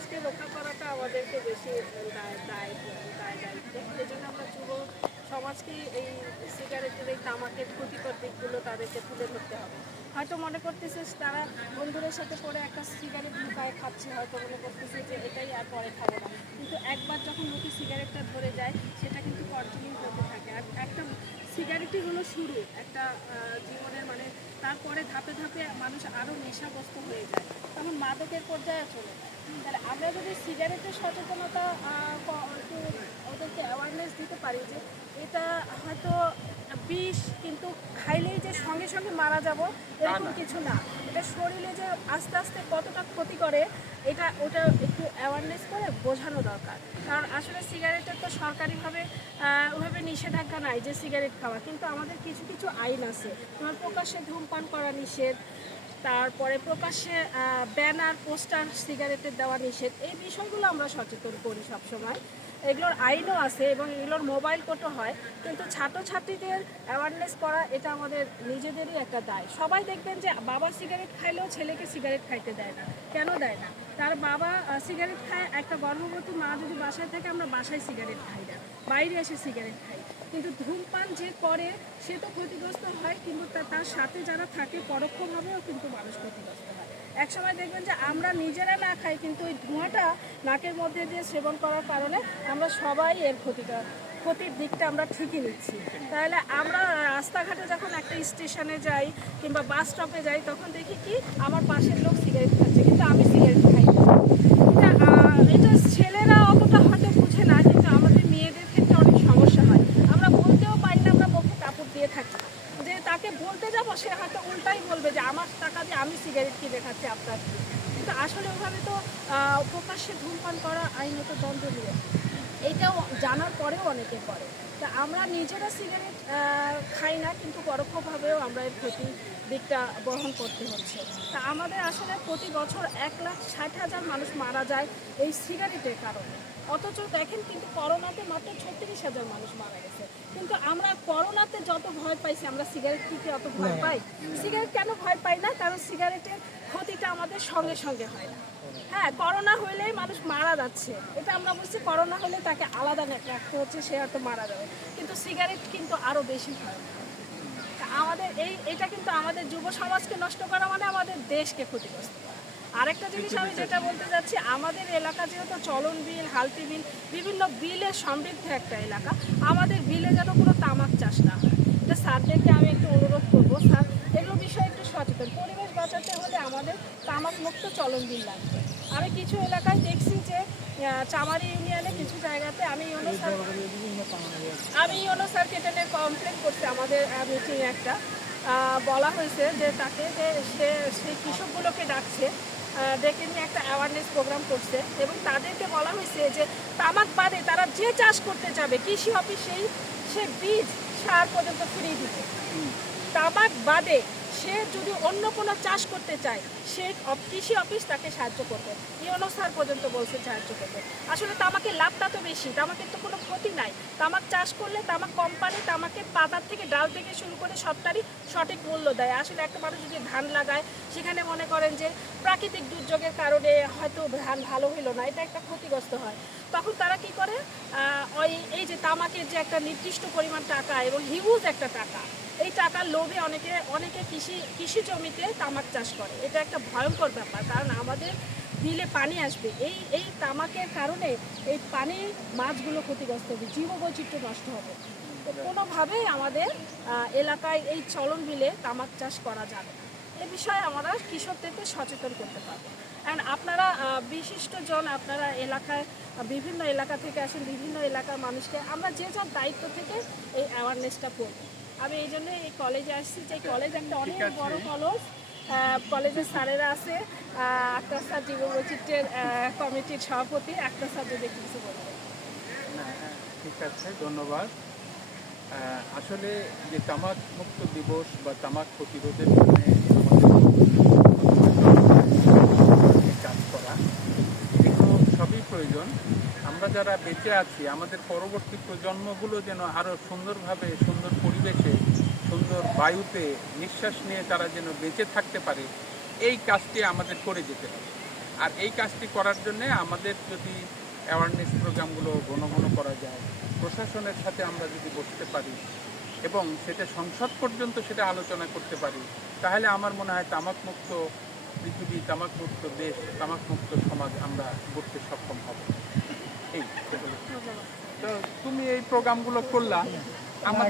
সমাজকে রক্ষা করাটা আমাদেরকে বেশি দায় দায় দায় দায়িত্ব। এই জন্য আমরা যুব সমাজকে এই সিগারেটের এই তামাকের ক্ষতিকর দিকগুলো তাদেরকে তুলে ধরতে হবে। হয়তো মনে করতেছে তারা বন্ধুদের সাথে পরে একটা সিগারেট লুকায় খাচ্ছে, হয়তো মনে করতেছে যে এটাই আর পরে খাব না। কিন্তু একবার যখন মুখে সিগারেটটা ধরে যায়, সেটা কিন্তু কন্টিনিউ হতে থাকে। আর একটা সিগারেটই হলো শুরু। একটা জীবনের মানে তারপরে ধাপে ধাপে মানুষ আরও নেশাগ্রস্ত হয়ে যায়। তখন মাদকের পর্যায়ে চলে যায়। আমরা যদি সিগারেটের সচেতনতা একটু ওদেরকে অ্যাওয়ারনেস দিতে পারি যে এটা হয়তো বিষ কিন্তু খাইলেই যে সঙ্গে সঙ্গে মারা যাব এরকম কিছু না। এটা শরীরে যে আস্তে আস্তে কতটা ক্ষতি করে এটা ওটা একটু অ্যাওয়ারনেস করে বোঝানো দরকার। কারণ আসলে সিগারেটের তো সরকারিভাবে নিষেধাজ্ঞা নাই যে সিগারেট খাওয়া, কিন্তু আমাদের কিছু কিছু আইন আছে। তোমার প্রকাশ্যে ধূমপান করা নিষেধ, তারপরে প্রকাশ্যে ব্যানার, পোস্টার সিগারেটের দেওয়া নিষেধ, এই বিষয়গুলো আমরা সচেতন করি সবসময়। এগুলোর আইনও আছে এবং এগুলোর মোবাইল কোর্টও হয়, কিন্তু ছাত্রছাত্রীদের অ্যাওয়ারনেস করা এটা আমাদের নিজেদেরই একটা দায়। সবাই দেখবেন যে বাবা সিগারেট খাইলেও ছেলেকে সিগারেট খাইতে দেয় না। কেন দেয় না? তার বাবা সিগারেট খায়, একটা গর্ভবতী মা যদি বাসায় থাকে, আমরা বাসায় সিগারেট খাই না। বাইরে এসে সিগারেট খাই কিন্তু ধূমপান যে করে, সে তো ক্ষতিগ্রস্ত হয়, কিন্তু তার সাথে যারা থাকে, পরোক্ষভাবেও কিন্তু মানুষ ক্ষতিগ্রস্ত হয়। একসময় দেখবেন যে আমরা নিজেরা না খাই, কিন্তু ওই ধোঁয়াটা নাকের মধ্যে দিয়ে সেবন করার কারণে আমরা সবাই এর ক্ষতিকর ক্ষতির দিকটা আমরা ঠিকই নিচ্ছি। তাহলে আমরা রাস্তাঘাটে যখন একটা স্টেশনে যাই কিংবা বাস স্টপে যাই, তখন দেখি কি, আমার পাশের লোক সিগারেট খাচ্ছে, কিন্তু আমি সিগারেট খাই। এটা আহ, এটা ছেলেরা অতটা হয়তো বুঝে না কিন্তু আমাদের মেয়েদের ক্ষেত্রে অনেক সমস্যা হয় আমরা বলতেও পারি না আমরা মুখে কাপড় দিয়ে থাকি যে তাকে বলতে যাব সে হয়তো উল্টাই বলবে যে আমার টাকা দিয়ে আমি সিগারেট কিনে খাচ্ছে আপনার? কিন্তু আসলে ওভাবে তো প্রকাশ্যে ধূমপান করা আইনত দণ্ডনীয় এটাও জানার পরেও অনেকে করে তা আমরা নিজেরা সিগারেট খাই না কিন্তু পরোক্ষভাবেও আমরা এর ক্ষতি দিকটা বহন করতে হচ্ছে। তা আমাদের আসলে প্রতি বছর এক লাখ ষাট হাজার মানুষ মারা যায় এই সিগারেটের কারণে। অথচ দেখেন কিন্তু করোনাতে মাত্র ছত্রিশ হাজার মানুষ মারা গেছে। কিন্তু আমরা করোনাতে যত ভয় পাইছি আমরা সিগারেট খেতে অত ভয় পাই? সিগারেট কেন ভয় পাই না? কারণ সিগারেটের ক্ষতিটা আমাদের সঙ্গে সঙ্গে হয় না। হ্যাঁ করোনা হইলেই মানুষ মারা যাচ্ছে। এটা আমরা বুঝছি, করোনা হলে তাকে আলাদা রাখতে হচ্ছে, সে হয়তো মারা যাবে। কিন্তু সিগারেট কিন্তু আরও বেশি হয়। আমাদের এই, এটা কিন্তু আমাদের যুব সমাজকে নষ্ট করা মানে আমাদের দেশকে ক্ষতিগ্রস্ত আরেকটা জিনিস আমি যেটা বলতে যাচ্ছি, আমাদের এলাকা যেহেতু চলন বিল, হালতি বিল, বিভিন্ন বিলে সমৃদ্ধ একটা এলাকা, আমাদের বিলে যেন কোনো তামাক চাষ না হয় এটা স্যারদেরকে আমি একটু অনুরোধ করব স্যার এগুলো বিষয়ে একটু সচেতন পরিবেশ বাঁচাতে হলে আমাদের তামাক মুক্ত চলন বিল লাগবে। আমি কিছু এলাকায় দেখছি যে চামারি ইউনিয়নে কিছু জায়গাতে আমি ইউনো আমি ইউনো স্যারকে এটা নিয়ে কমপ্লেন করছি আমাদের মিটিং একটা। বলা হয়েছে যে তাকে যে সে সেই কৃষকগুলোকে ডাকছে ডেকে নিয়ে একটা অ্যাওয়ারনেস প্রোগ্রাম করছে এবং তাদেরকে বলা হয়েছে যে, তামাক বাদে তারা যে চাষ করতে যাবে, কৃষি অফিস সেই সে বীজ সার পর্যন্ত ফ্রি দিবে। তামাক বাদে সে যদি অন্য কোনো চাষ করতে চায়, সে কৃষি অফিস তাকে সাহায্য করবে। ইউনো স্যার পর্যন্ত বলছে সাহায্য করবে। আসলে তামাকের লাভটা তো বেশি তামাকের তো কোনো ক্ষতি নাই। তামাক চাষ করলে তামাক কোম্পানি তামাকের পাতার থেকে ডাল থেকে শুরু করে সবটারই সঠিক মূল্য দেয়। আসলে একটা মানুষ যদি ধান লাগায়, সেখানে মনে করেন যে প্রাকৃতিক দুর্যোগের কারণে হয়তো ধান ভালো হইল না, এটা একটা ক্ষতিগ্রস্ত হয়। তখন তারা কি করে? ওই এই যে তামাকের যে একটা নির্দিষ্ট পরিমাণ টাকা এবং হিউজ একটা টাকা, এই টাকার লোভে অনেকে অনেকে কৃষি কৃষি জমিতে তামাক চাষ করে। এটা একটা ভয়ঙ্কর ব্যাপার কারণ আমাদের বিলে পানি আসবে। এই এই তামাকের কারণে এই পানি মাছগুলো ক্ষতিগ্রস্ত হবে জীববৈচিত্র্য নষ্ট হবে। তো কোনোভাবেই আমাদের এলাকায় এই চলন বিলে তামাক চাষ করা যাবে এ বিষয়ে আমরা কৃষকদেরকে সচেতন করতে পারব। কারণ আপনারা বিশিষ্টজন আপনারা এলাকায় বিভিন্ন এলাকা থেকে আসেন বিভিন্ন এলাকার মানুষকে আমরা যে যার দায়িত্ব থেকে এই অ্যাওয়ারনেসটা করব। আমি এই জন্য এই কলেজে আসছি যে কলেজ একটা অনেক। বড় কলেজ কলেজের স্যারেরা আছে। আক্তার স্যার জীববৈচিত্র্যের কমিটির সভাপতি আক্তার স্যার যদি কিছু বলবেন না, হ্যাঁ, ঠিক আছে ধন্যবাদ। আসলে যে তামাক মুক্ত দিবস বা তামাক প্রতিরোধের জন্য আমাদের কাজ করা এগুলো সবই প্রয়োজন আমরা যারা বেঁচে আছি, আমাদের পরবর্তী প্রজন্মগুলো যেন আরও সুন্দরভাবে, সুন্দর পরিবেশে, সুন্দর বায়ুতে নিঃশ্বাস নিয়ে তারা যেন বেঁচে থাকতে পারে, এই কাজটি আমাদের করে যেতে হবে। আর এই কাজটি করার জন্যে আমাদের যদি অ্যাওয়ারনেস প্রোগ্রামগুলো ঘন ঘন করা যায়, প্রশাসনের সাথে আমরা যদি বসতে পারি এবং সেটা সংসদ পর্যন্ত সেটা আলোচনা করতে পারি, তাহলে আমার মনে হয় তামাকমুক্ত পৃথিবী তামাকমুক্ত দেশ তামাকমুক্ত সমাজ আমরা গড়তে সক্ষম হব। তো তুমি এই প্রোগ্রামগুলো করলা আমার